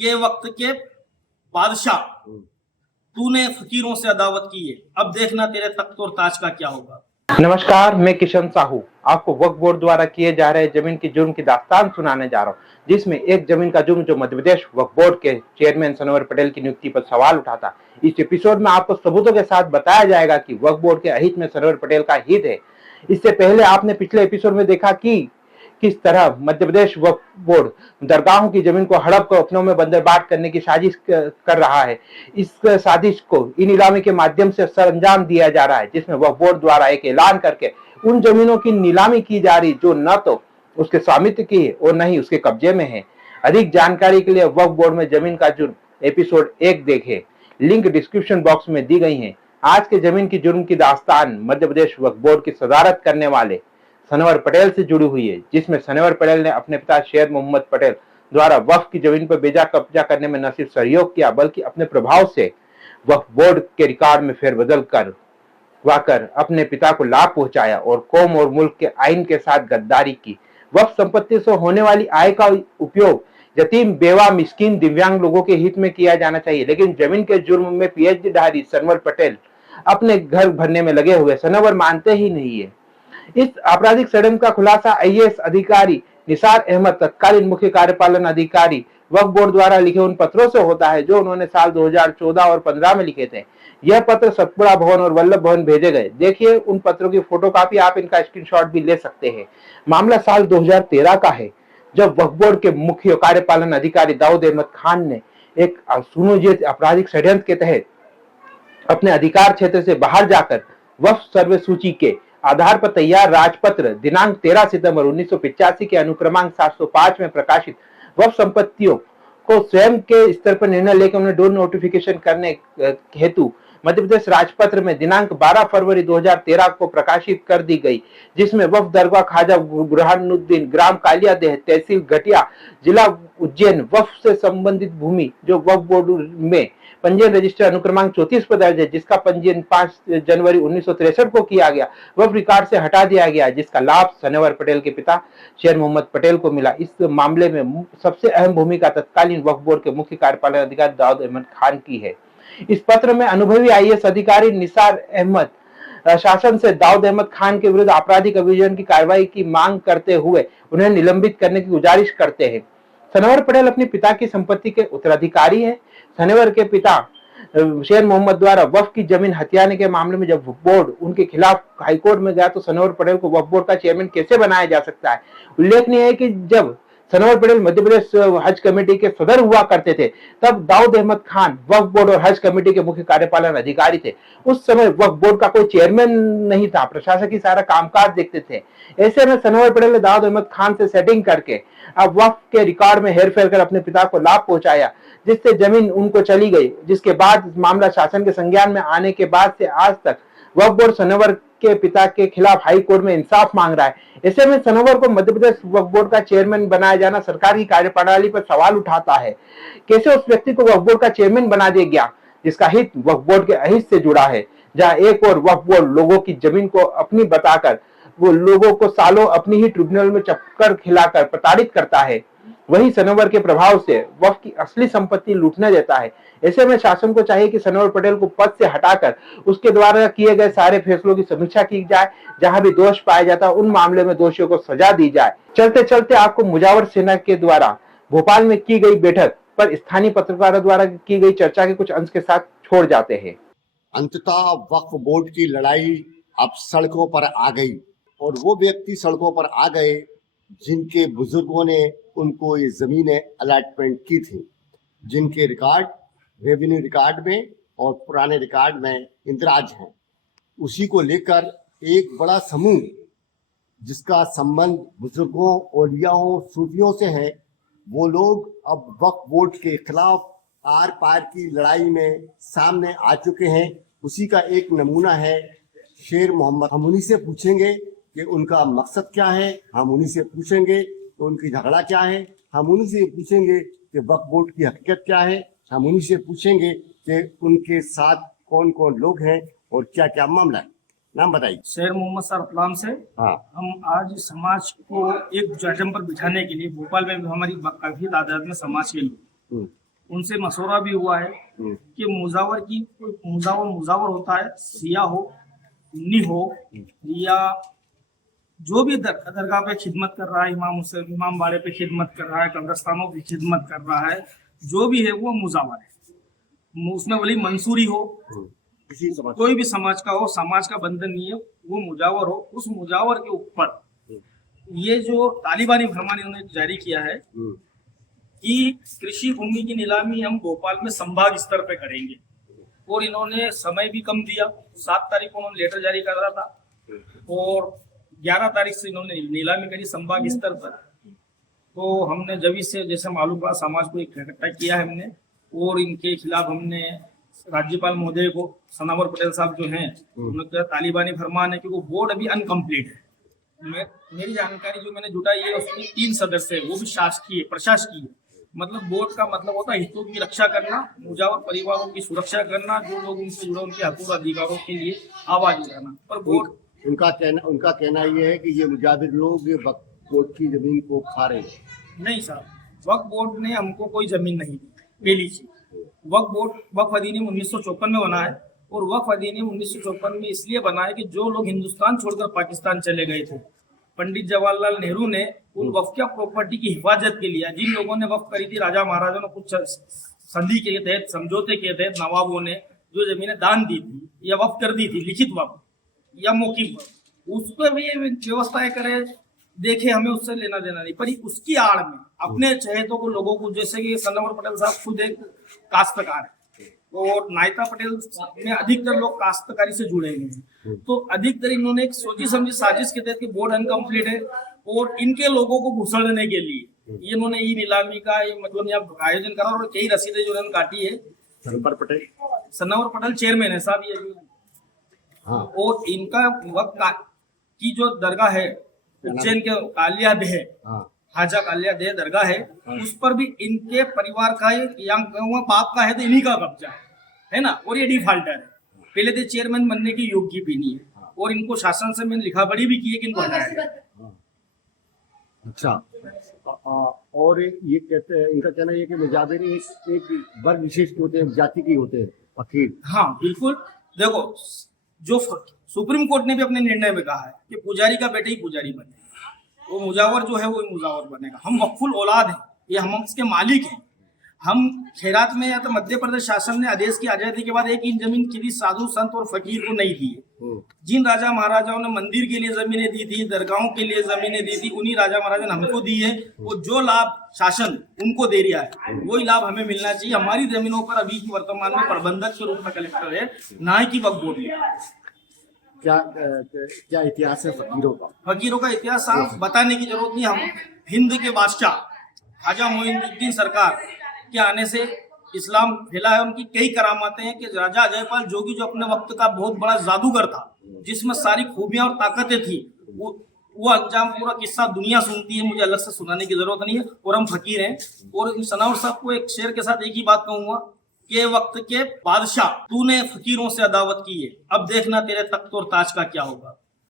के वक्त के बादशाह, तूने फकीरों से अदावत की है, अब देखना तेरे तख्त और ताज का क्या होगा। नमस्कार, मैं किशन साहू आपको वक्फ बोर्ड द्वारा किए जा रहे जमीन की जुर्म की दास्तान सुनाने जा रहा हूँ, जिसमें एक जमीन का जुर्म जो मध्य प्रदेश वक्फ बोर्ड के चेयरमैन सनवर पटेल की नियुक्ति पर सवाल उठाता। इस एपिसोड में आपको सबूतों के साथ बताया जाएगा कि वक्फ बोर्ड के अहित में सनवर पटेल का हित है। इससे पहले आपने पिछले एपिसोड में देखा कि किस तरह मध्य प्रदेश वक्फ बोर्ड दरगाहों की जमीन को हड़प कर अपनों में बंदरबाट करने की साजिश कर रहा है। इस साजिश को ई नीलामी के माध्यम से सरअंजाम दिया जा रहा है, जिसमें वक्फ बोर्ड द्वारा एक ऐलान करके उन जमीनों की नीलामी की जा रही जो न तो उसके स्वामित्व की है और न ही उसके कब्जे में है। अधिक जानकारी के लिए वक्फ बोर्ड में जमीन का जुर्म एपिसोड 1 देखें, लिंक डिस्क्रिप्शन बॉक्स में दी गई है। आज के जमीन की जुर्म की दास्तान मध्य प्रदेश वक्फ बोर्ड की सदारत करने वाले सनवर पटेल से जुड़ी हुई है, जिसमें सनवर पटेल ने अपने पिता शेर मोहम्मद पटेल द्वारा वक्फ की जमीन पर बेजा कब्जा करने में न सिर्फ सहयोग किया बल्कि अपने प्रभाव से वक्फ बोर्ड के रिकॉर्ड में फेरबदल करवाकर अपने पिता को लाभ पहुंचाया और कौम और मुल्क के आइन के साथ गद्दारी की। वक्फ संपत्ति से होने वाली आय का उपयोग यतीम, बेवा, मिस्कीन, दिव्यांग लोगों के हित में किया जाना चाहिए, लेकिन जमीन के जुर्म में पीएचडी धारी सनवर पटेल अपने घर भरने में लगे हुए सनवर मानते ही नहीं है। इस आपराधिक षड्यंत्र का खुलासा आईएएस अधिकारी निसार अहमद, तत्कालीन मुख्य कार्यपालन अधिकारी वक्फ बोर्ड द्वारा लिखे उन पत्रों से होता है जो उन्होंने साल 2014 और 15 में लिखे थे। यह पत्र सतपुड़ा भवन और वल्लभ भवन भेजे गए। देखिए उन पत्रों की फोटोकॉपी, आप इनका स्क्रीनशॉट भी ले सकते हैं। मामला साल 2013 का है, जब वक्फ बोर्ड के मुख्य कार्यपालन अधिकारी दाऊद अहमद खान ने एक सुनियोजित आपराधिक षड्यंत्र के तहत अपने अधिकार क्षेत्र से बाहर जाकर वक्फ सर्वे सूची के आधार पर तैयार राजपत्र दिनांक 13 सितंबर 1985 के अनुक्रमांक 705 में प्रकाशित वक्फ संपत्तियों को स्वयं के स्तर पर निर्णय लेकर उन्हें डोर नोटिफिकेशन करने हेतु मध्य प्रदेश राजपत्र में दिनांक 12 फरवरी 2013 को प्रकाशित कर दी गई, जिसमें वक्फ दरगाह ख्वाजा बुरहानुद्दीन, ग्राम कालियादेह, तहसील घटिया, जिला उज्जैन, वक्फ से संबंधित भूमि जो वक्फ बोर्ड में पंजीयन रजिस्टर अनुक्रमांक 34 पर दर्ज है, जिसका पंजीयन 5 जनवरी 1963 को किया गया, वक्फ रिकॉर्ड से हटा दिया गया, जिसका लाभ सनवर पटेल के पिता शेर मोहम्मद पटेल को मिला। इस मामले में सबसे अहम भूमिका तत्कालीन वक्फ बोर्ड के मुख्य कार्यपालन अधिकारी दाऊद अहमद खान की है। इस पत्र में अनुभवी आईएएस अधिकारी निसार अहमद शासन से दाऊद अहमद खान के विरुद्ध आपराधिक अभियोजन की कार्रवाई की मांग करते हुए उन्हें निलंबित करने की गुजारिश करते हैं। सनवर पटेल अपने पिता की संपत्ति के उत्तराधिकारी हैं। सनवर के पिता शेर मोहम्मद द्वारा वक्फ की जमीन हथियाने के मामले में जब बोर्ड उनके खिलाफ हाईकोर्ट में गया तो सनवर पटेल को वक्फ बोर्ड का चेयरमैन कैसे बनाया जा सकता है। उल्लेखनीय है कि जब सनवर पटेल मध्य प्रदेश हज कमेटी के सदर हुआ करते थे, तब दाऊद अहमद खान वक्फ बोर्ड और हज कमेटी के मुख्य कार्यपालन अधिकारी थे। उस समय वक्फ बोर्ड का कोई चेयरमैन नहीं था, प्रशासक ही सारा कामकाज देखते थे। ऐसे में सनवर पटेल ने दाऊद अहमद खान से सेटिंग करके अब वक्फ के रिकॉर्ड में हेरफेर कर अपने पिता को लाभ पहुंचाया, जिससे जमीन उनको चली गई। जिसके बाद मामला शासन के संज्ञान में आने के बाद से आज तक वक्फ बोर्ड सनवर के पिता के खिलाफ हाई कोर्ट में इंसाफ मांग रहा है। ऐसे में सनवर को मध्य प्रदेश वक्फ बोर्ड का चेयरमैन बनाया जाना सरकार की कार्यप्रणाली पर सवाल उठाता है। कैसे उस व्यक्ति को वक्फ बोर्ड का चेयरमैन बना दिया गया जिसका हित वक्फ बोर्ड के अहित से जुड़ा है, जहां एक और वक्फ बोर्ड लोगों की जमीन को अपनी बताकर वो लोगों को सालों अपनी ही ट्रिब्यूनल में चक्कर खिलाकर प्रताड़ित करता है, वही सनवर के प्रभाव से वक्फ की असली संपत्ति लूटने देता है। ऐसे में शासन को चाहिए कि सनवर पटेल को पद से हटाकर उसके द्वारा किए गए सारे फैसलों की समीक्षा की जाए, जहां भी दोष पाया जाता है उन मामले में दोषियों को सजा दी जाए। चलते चलते आपको मुजावर सेना के द्वारा भोपाल में की गई बैठक पर स्थानीय पत्रकारों द्वारा की गई चर्चा के कुछ अंश के साथ छोड़ जाते हैं। अंततः वक्फ बोर्ड की लड़ाई अब सड़कों पर आ गई और वो व्यक्ति सड़कों पर आ गए जिनके बुजुर्गों ने उनको ये जमीनें अलॉटमेंट की थी, जिनके रिकॉर्ड रेवेन्यू रिकॉर्ड में और पुराने रिकॉर्ड में इंदराज हैं। उसी को लेकर एक बड़ा समूह जिसका संबंध बुजुर्गों, औलियाओं, सूफियों से है, वो लोग अब वक्फ बोर्ड के खिलाफ आर पार की लड़ाई में सामने आ चुके हैं। उसी का एक नमूना है शेर मोहम्मद। हम उन्हीं से पूछेंगे कि उनका मकसद क्या है, हम उन्हीं से पूछेंगे कि उनकी झगड़ा क्या है, हम उन्हीं से पूछेंगे कि वक्फ बोर्ड की हकीकत क्या है, हम उन्हीं से पूछेंगे कि उनके साथ कौन कौन लोग हैं और क्या क्या मामला है। नाम बताइए। शेर मोहम्मद सर रतलाम से। हाँ, हम आज समाज को एक जटम पर बिठाने के लिए भोपाल में भी हमारी काफी तादाद में समाज के लोग उनसे मशवरा भी हुआ है कि मुजावर होता है, सिया हो, सुन्नी हो, या जो भी दरगाह पे खिदमत कर रहा है, इमाम बाड़े पे खिदमत कर रहा है, कब्रस्तानों पे खिदमत कर रहा है, जो भी है वो मुजावर है। उसमें वली मंसूरी हो, कोई भी समाज का हो, समाज का बंधन नहीं है, वो मुजावर हो। उस मुजावर के ऊपर ये जो तालिबानी फरमान इन्होंने जारी किया है कि कृषि भूमि की नीलामी हम भोपाल में संभाग स्तर पे करेंगे, और इन्होंने समय भी कम दिया। 7 तारीख को उन्होंने लेटर जारी कर रहा था और 11 तारीख से इन्होंने नीलामी करी संभाग स्तर पर। तो हमने जब इससे जैसे मालूम पड़ा, समाज को इकट्ठा किया है हमने, और इनके खिलाफ हमने राज्यपाल महोदय को, सनावर पटेल साहब जो हैं, उन्होंने कहा तालिबानी फरमान है क्योंकि वो बोर्ड अभी अनकम्प्लीट है। मेरी जानकारी जो मैंने जुटाई है उसमें 3 सदस्य है, वो भी शासकीय प्रशासकीय। मतलब बोर्ड का मतलब होता है हितों की रक्षा करना, मुजावर परिवारों की सुरक्षा करना, जो लोग उनसे जुड़े उनके हकूक अधिकारों के लिए आवाज उठाना। पर बोर्ड उनका कहना ये है कि ये मुजाहिर लोग वक्फ बोर्ड की जमीन को खा रहे हैं। नहीं साहब, वक्फ बोर्ड ने हमको कोई जमीन नहीं दी। पहली चीज, वक्फ अधिनियम 1954 में बना है, और वक्फ अधिनियम 1954 में इसलिए बना है कि जो लोग हिंदुस्तान छोड़कर पाकिस्तान चले गए थे, पंडित जवाहरलाल नेहरू ने उन वक्फ प्रॉपर्टी की हिफाजत के लिए, जिन लोगों ने वक्फ करी थी, राजा महाराजा ने कुछ संधि के तहत, समझौते के तहत नवाबों ने जो जमीनें दान दी थी या वक्फ कर दी थी, लिखित वक्फ या मौखिक वक्फ, उस पर भी व्यवस्थाएं करे, देखे, हमें उससे लेना देना नहीं। पर उसकी आड़ में अपने चहेतों को, लोगों को, जैसे कि सनावर पटेल साहब खुद एक काश्तकार है, और नायता पटेल में अधिकतर लोग काश्तकारी से जुड़े हुए हैं, तो अधिकतर इन्होंने एक सोची समझी साजिश के तहत कि बोर्ड अनकम्प्लीट है और इनके लोगों को घुसड़ने के लिए ये इन्होंने ई नीलामी का मतलब यहाँ आयोजन करा, और कई रसीदें जो इन्होंने काटी है। सनावर पटेल चेयरमैन है साहब ये। हाँ। और इनका वक्त की जो दरगाह है उज्जैन के कालिया देह, हाजा कालिया देह दरगाह है, उस पर भी इनके परिवार का या बाप का है, तो इन्हीं का कब्जा है ना, और ये डिफाल्टर है, पहले तो चेयरमैन बनने की योग्य भी नहीं है, और इनको शासन से मैंने लिखा पढ़ी भी की है कि इनको हटाया जाए। अच्छा, और ये कहते हैं, इनका कहना है कि मुजाहिर एक वर्ग विशेष के होते हैं, जाति के होते हैं, फकीर। हाँ बिल्कुल, देखो जो सुप्रीम कोर्ट ने भी अपने निर्णय में कहा है कि पुजारी का बेटा ही पुजारी बनेगा, वो मुजावर जो है वो मुजावर बनेगा। हम वक्फुल औलाद हैं, ये हम इसके मालिक हैं। हम खैरात में या तो मध्य प्रदेश शासन ने आदेश की आजादी के बाद एक इंच जमीन किसी साधु संत और फकीर को नहीं दी है। जिन राजा महाराजाओं ने मंदिर के लिए जमीनें दी थी, दरगाहों के लिए जमीनें दी थी, उन्हीं राजा महाराजा ने हमको दी है। वो जो लाभ शासन उनको दे रहा है वही लाभ हमें मिलना चाहिए। हमारी जमीनों पर अभी वर्तमान में प्रबंधक के रूप में कलेक्टर है, ना ही कि वक्फ बोर्ड है। क्या इतिहास है फकीरों का इतिहास साफ बताने की जरूरत नहीं। हम हिंद के बादशाह ख्वाजा मोइनुद्दीन सरकार के आने से इस्लाम फैला है। उनकी कई करामातें हैं कि राजा अजयपाल जोगी जो अपने वक्त का बहुत बड़ा जादूगर था, जिसमें सारी खूबियां और ताकतें थी, वो अंजाम पूरा किस्सा दुनिया सुनती है, मुझे अलग से सुनाने की जरूरत नहीं है। और हम फकीर हैं। और सनावर साहब को एक शेर के साथ एक ही बात कहूंगा कि वक्त के बादशाह, तूने फकीरों से अदावत की है, अब देखना तेरे तख्त और ताज का क्या होगा।